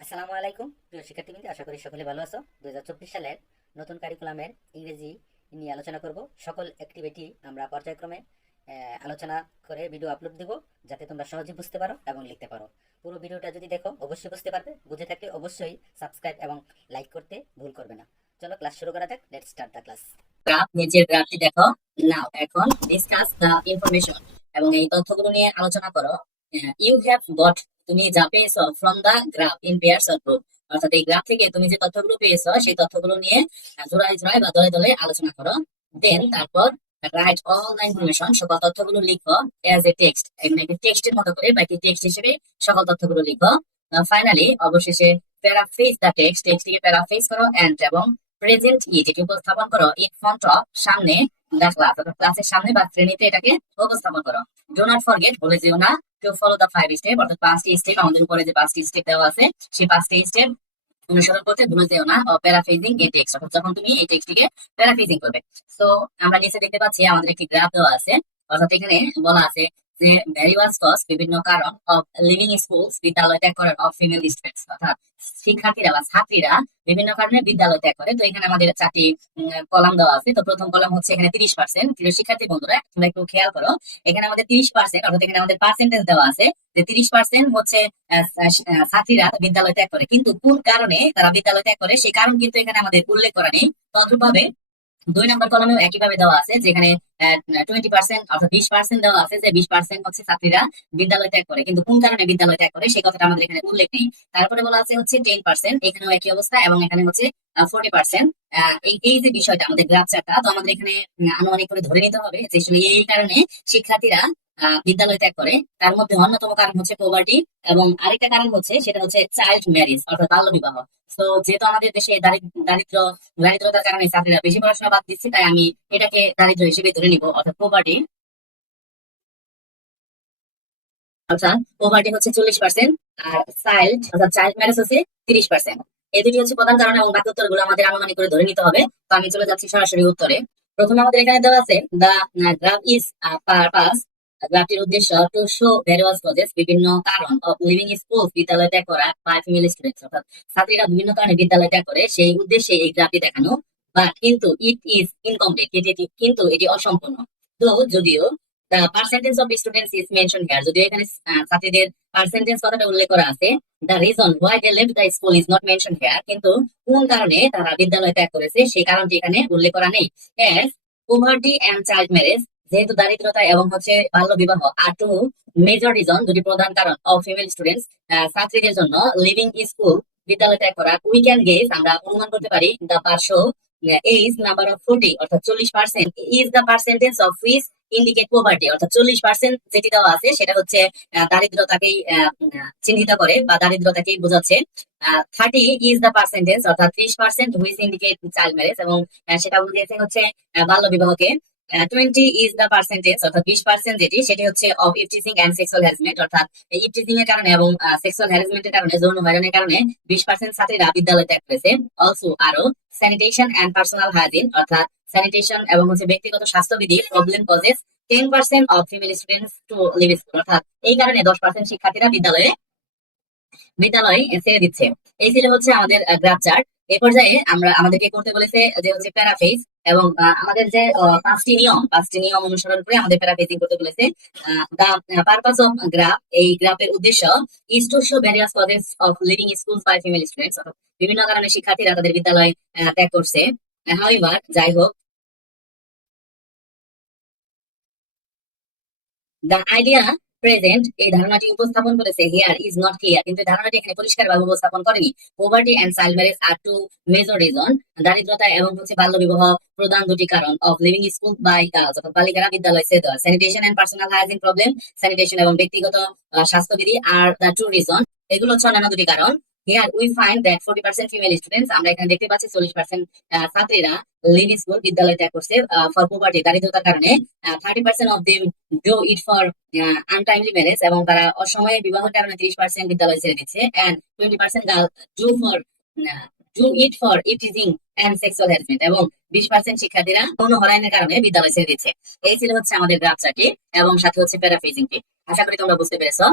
আসসালামু আলাইকুম প্রিয় শিক্ষার্থীবৃন্দ, আশা করি সকলে ভালো আছো। 2024 সালের নতুন কারিকুলামের ইংরেজি নিয়ে আলোচনা করব। সকল অ্যাক্টিভিটি আমরা পর্যায়ক্রমে আলোচনা করে ভিডিও আপলোড দেব, যাতে তোমরা সহজে বুঝতে পারো এবং লিখতে পারো। পুরো ভিডিওটা যদি দেখো অবশ্যই বুঝতে পারবে। বুঝে থাকলে অবশ্যই সাবস্ক্রাইব এবং লাইক করতে ভুল করবে না। চলো ক্লাস শুরু করা যাক। Let's start the class. Graph, নিচের গ্রাফটি দেখো। নাও এখন ডিসকাস দ্য ইনফরমেশন, এবং এই তথ্যগুলো নিয়ে আলোচনা করো। ইউ হ্যাভ গট, তুমি যা পেয়েছো from the graph in pairs or group, অর্থাৎ এই গ্রাফ থেকে তুমি যে তথ্যগুলো পেয়েছো সেই তথ্যগুলো নিয়ে জোড়ায় জোড়ায় বা দলে দলে আলোচনা করো। দেন তারপর রাইট অল দা ইনফরমেশন, সকল তথ্যগুলো লিখো এজ এ টেক্সট, এখানে একটি টেক্সটের মতো করে বা একটি টেক্সট হিসেবে সকল তথ্যগুলো লিখো। ফাইনালি অবশেষে প্যারাফ্রেজ দা টেক্সট, টেক্সটটিকে প্যারাফ্রেজ করো এন্ড এবং প্রেজেন্ট ইট, এটি উপস্থাপন করো ইন ফ্রন্ট অফ, সামনে, দা ক্লাস, অর্থাৎ ক্লাসের সামনে বা শ্রেণীতে এটাকে উপস্থাপন করো। ডো নট ফরগেট, ভুলে যেও না, টু ফলো দা 5 স্টেপ, অর্থাৎ 5টি স্টেপ আমাদের উপরে যে 5টি স্টেপ দেওয়া আছে সেই 5টি স্টেপ অনুসরণ করতে ভুলে যেও না। প্যারাফ্রেজিং এ টেক্সট, অর্থাৎ যখন তুমি এই টেক্সটটিকে প্যারাফ্রেজিং করবে। সো আমরা নিচে দেখতে পাচ্ছি আমাদের একটি গ্রাফ দেওয়া আছে, অর্থাৎ এখানে বলা আছে যে ভ্যারিয়াস কজ, বিভিন্ন কারণ, অফ লিভিং স্কুলস, বিদ্যালয় ত্যাগ করার, অফ ফিমেল স্টুডেন্টস, অর্থাৎ শিক্ষার্থীরা বা ছাত্রীরা বিভিন্ন কারণে বিদ্যালয় ত্যাগ করে। তো এখানে আমাদের 4টি কলাম দেওয়া আছে। তো প্রথম কলাম হচ্ছে এখানে 30%। প্রিয় শিক্ষার্থী বন্ধুরা, তোমরা একটু খেয়াল করো, এখানে আমাদের 30%, অর্থাৎ এখানে আমাদের পার্সেন্টেজ দেওয়া আছে যে 30% হচ্ছে ছাত্রীরা বিদ্যালয় ত্যাগ করে, কিন্তু কোন কারণে তারা বিদ্যালয় ত্যাগ করে সেই কারণ কিন্তু এখানে আমাদের উল্লেখ করা নেই। তদ্রুপভাবে 2 নম্বর কলামেও একইভাবে দেওয়া আছে, যেখানে 20%, অর্থাৎ 20% দেওয়া আছে যে 20% হচ্ছে ছাত্রীরা বিদ্যালয় ত্যাগ করে, কিন্তু কোন কারণে বিদ্যালয় ত্যাগ করে সেই কথাটা আমাদের এখানে উল্লেখ নেই। তারপরে বলা আছে হচ্ছে 10%, এখানেও একই অবস্থা, এবং এখানে হচ্ছে 40%। এই যে বিষয়টা আমাদের গ্রাফ চার্টটা, তো আমাদের এখানে আনুমানিক করে ধরে নিতে হবে যে আসলে এই কারণে শিক্ষার্থীরা বিদ্যালয় ত্যাগ করে। তার মধ্যে অন্যতম কারণ হচ্ছে পোভার্টি, এবং আরেকটা কারণ হচ্ছে সেটা হচ্ছে চাইল্ড ম্যারেজ, অর্থাৎ বাল্য বিবাহ। তো যেহেতু আমাদের দেশে দারিদ্র দারিদ্রতার কারণে ছাত্রীরা বেশি পড়াশোনা বাদ দিচ্ছে, তাই আমি এটাকে দারিদ্র হিসেবে ধরে নিব, অর্থাৎ পোভার্টি। অর্থাৎ পোভার্টি হচ্ছে 40%, আর চাইল্ড ম্যারেজ হচ্ছে 30%। এই দুটি হচ্ছে প্রধান কারণ, এবং বাকি উত্তরগুলো আমাদের আনুমানিক করে ধরে নিতে হবে। তো আমি চলে যাচ্ছি সরাসরি উত্তরে। প্রথমে আমাদের এখানে দেওয়া আছে দা গ্রাফ ইজ পারপাস, গ্রাফটির উদ্দেশ্য টু শো ভ্যারিয়াস কজেস, বিভিন্ন কারণ, অফ লিভিং স্কুল, বিদ্যালয় ত্যাগ করা, বাই ফিমেল স্টুডেন্টস, অর্থাৎ ছাত্রীরা বিভিন্ন কারণে বিদ্যালয় ত্যাগ করে, সেই উদ্দেশ্যে এই গ্রাফটি দেখানো। বাট কিন্তু ইট ইজ ইনকমপ্লিট, কিন্তু এটি অসম্পূর্ণ। তো যদিও the percentage of students is mentioned here, যদিও এখানে ছাত্রীদের পার্সেন্টেজ কথাটা উল্লেখ করা আছে, the reason why they left the school is not mentioned here, কিন্তু কোন কারণে তারা বিদ্যালয় ত্যাগ করেছে সেই কারণটি এখানে উল্লেখ করা নেই। as poverty and child marriage, যেহেতু দারিদ্রতা এবং হচ্ছে বাল্য বিবাহ আর টু মেজর রিজন, দুটি প্রধান কারণ, অফ ফিমেল স্টুডেন্টস, ছাত্রীদের জন্য লিভিং স্কুল, বিদ্যালয় ত্যাগ করা, উই ক্যান গেস, আমরা অনুমান করতে পারি, the পার্শ্ব এইজ নাম্বার অফ 40, অর্থাৎ 40% is the percentage of which indicate poverty, অর্থাৎ 40% যেটি দেওয়া আছে সেটা হচ্ছে দারিদ্রতাকেই চিহ্নিত করে বা দারিদ্রতাকেই বোঝাচ্ছে। 30 ইজ দ্য পার্সেন্টেজ, অর্থাৎ 30% হুইচ ইন্ডিকেট চাইল্ড ম্যারেজ, এবং সেটা বুঝিয়েছে হচ্ছে বাল্য বিবাহকে। 20 ইজ দ্য পার্সেন্টেজ, অর্থাৎ 20% যেটি, সেটি হচ্ছে of eve teasing and sexual harassment, অর্থাৎ ইফটিজিং এর কারণে এবং সেক্সুয়াল হ্যারাসমেন্টের কারণে, যৌন হয়রানির কারণে 20% ছাত্রীরা বিদ্যালয় ত্যাগ করেছে। অলসো আরো স্যানিটেশন এন্ড পার্সোনাল হাইজিন, অর্থাৎ স্যানিটেশন এবং হচ্ছে ব্যক্তিগত স্বাস্থ্যবিধি problem causes 10% of female students to leave school, অর্থাৎ এই কারণে 10% শিক্ষার্থীরা বিদ্যালয়ে ছেড়ে দিচ্ছে। এই ছিল হচ্ছে আমাদের গ্রাফ চার্ট। এই পর্যায়ে আমরা আমাদেরকে করতে বলেছে যে হচ্ছে প্যারাফ্রেজ, এবং আমাদের যে 5টি নিয়ম অনুসরণ করে আমাদের প্যারাফ্রেজিং করতে বলেছে। দা পারপাস অফ গ্রাফ, এই গ্রাফের উদ্দেশ্য is to show various causes of living schools by female students, বিভিন্ন কারণে শিক্ষার্থীরা তাদের বিদ্যালয় ত্যাগ করছে। হাউএভার, যাই হোক, দ্য আইডিয়া প্রেজেন্ট, এই ধারণাটি উপস্থাপন করেছে হিয়ার ইজ নট ক্লিয়ার, কিন্তু এই ধারণাটি এখানে পরিষ্কারভাবে উপস্থাপন করেনি। Poverty and child marriage are two major reason, দারিদ্রতা এবং হচ্ছে বাল্য বিবাহ প্রধান দুটি কারণ, of living school by girls, অর্থাৎ বালিকারা বিদ্যালয় ছেড়ে দেওয়া। Sanitation and personal hygiene problem, sanitation এবং ব্যক্তিগত স্বাস্থ্যবিধি আর দ্য টু রিজন, এগুলো হচ্ছে অন্যান্য দুটি কারণ। Here we find that 40% female students, আমরা এখানে দেখতে পাচ্ছি 40% ছাত্রীরা লিভ স্কুল, বিদ্যালয় ত্যাগ করছে ফর পোভার্টি, দারিদ্রতার কারণে। 30% of them do it for untimely marriage, এবং তারা অসময়ে বিবাহের কারণে 30% বিদ্যালয় ছেড়ে দিচ্ছে। And 20% girl do for do it for eve teasing and sexual harassment, এবং 20% শিক্ষার্থীরা যৌন হয়রানির কারণে বিদ্যালয় ছেড়ে দিচ্ছে। এই ছিল হচ্ছে আমাদের গ্রাফ চার্টে, এবং সাথে হচ্ছে প্যারাফ্রেজিংটি। আশা করি তোমরা বুঝতে পেরেছো।